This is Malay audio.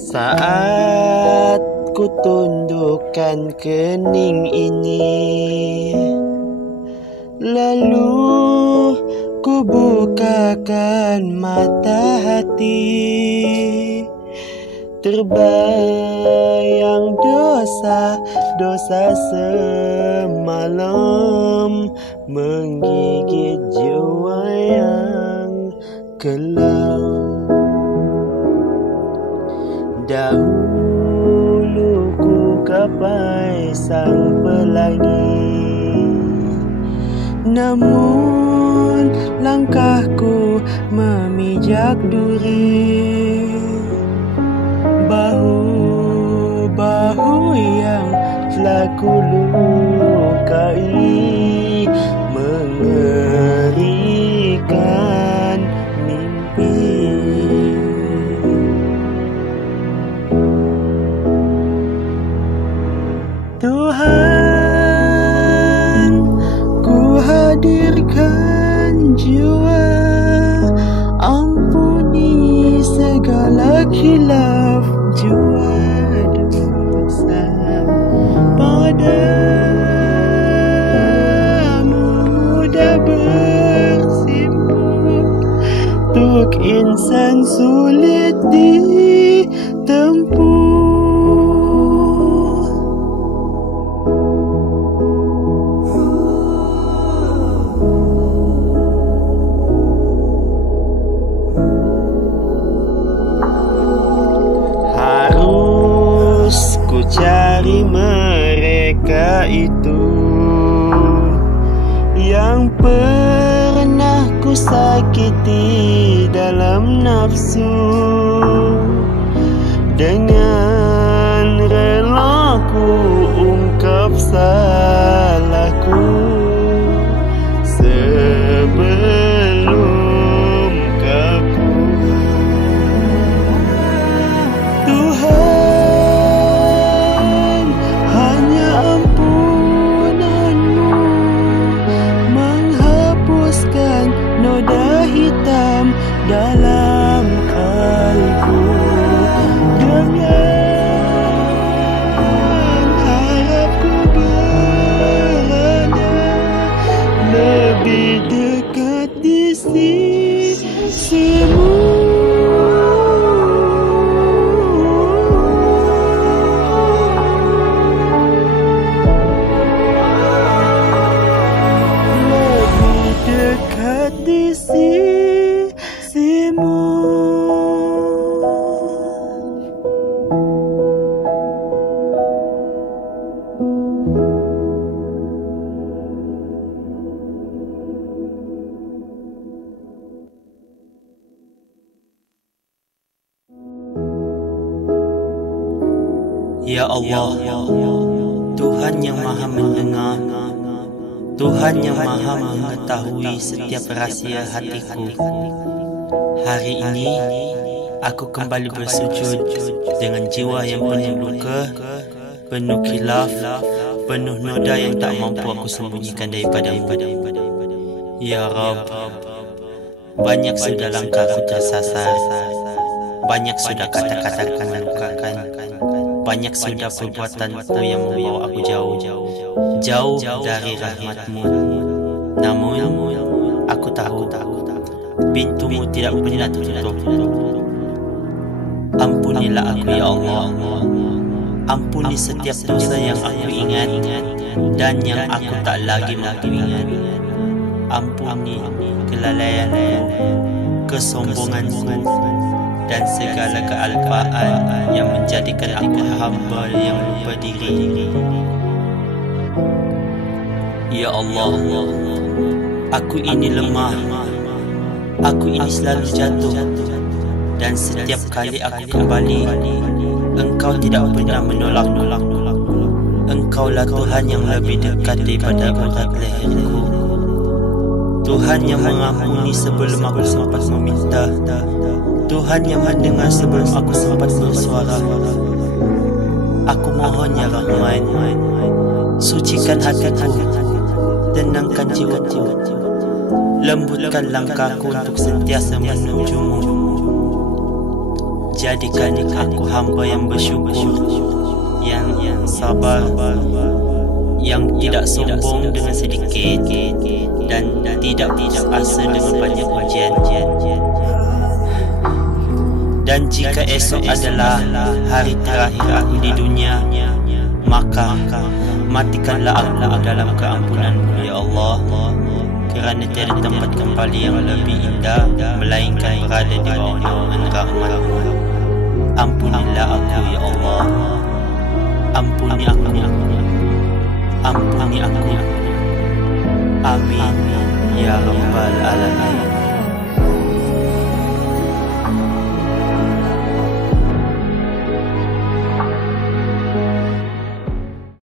Saat ku tundukkan kening ini, lalu ku bukakan mata hati, terbayang dosa-dosa semalam menggigit jiwa yang kelam. Dahulu ku gapai sang pelangi, namun langkahku memijak duri. Bahu-bahu yang telah ku lukai mengerikan mimpi. Tuhan, ku hadirkan jiwa, ampuni segala khilaf jua dosa. Padamu mudah bersimpuh, untuk insan sulit ditempuh. Cari mereka itu yang pernah ku sakiti dalam nafsu, dengan rela ku ungkap salahku sebelum kaku. Noda hitam dalam kalbu, dengan harapku berada lebih dekat di sisimu. Di sisimu. Ya Allah, Tuhan yang maha mendengar, Tuhan yang maha mengetahui setiap rahsia hatiku. Hari ini aku kembali bersujud dengan jiwa yang penuh luka, penuh khilaf, penuh noda yang tak mampu aku sembunyikan daripada-Mu. Ya Rabb, banyak sudah langkahku tersasar, banyak sudah kata-kataku melukakan, banyak sudah perbuatanku yang membawa aku jauh dari rahmat-Mu. Namun aku tahu pintu-Mu tidak pernah tutup. Ampunilah aku ya Allah, ampuni setiap dosa yang aku ingat dan yang aku tak lagi ingat. Ampuni kelalaianku, kesombonganku dan segala kealpaan yang menjadikan aku hamba yang lupa diri. Ya Allah, aku ini lemah, aku ini selalu jatuh, dan setiap kali aku kembali, Engkau tidak pernah menolak. Engkaulah Tuhan yang lebih dekat daripada urat leherku, Tuhan yang mengampuni sebelum aku sempat meminta, Tuhan yang mendengar sebelum aku sempat bersuara. Aku mohon ya Rahman, sucikan hatiku, tenangkan jiwaku, lembutkan langkahku untuk sentiasa menuju-Mu. Jadikan aku hamba yang bersyukur, yang sabar, yang tidak sombong dengan sedikit, dan tidak putus asa dengan banyak ujian. Dan jika esok adalah hari terakhir aku di dunia, maka matikanlah aku dalam keampunan-Mu, ya Allah, kerana tiada tempat kembali yang lebih indah melainkan berada di bawah naungan rahmat-Mu.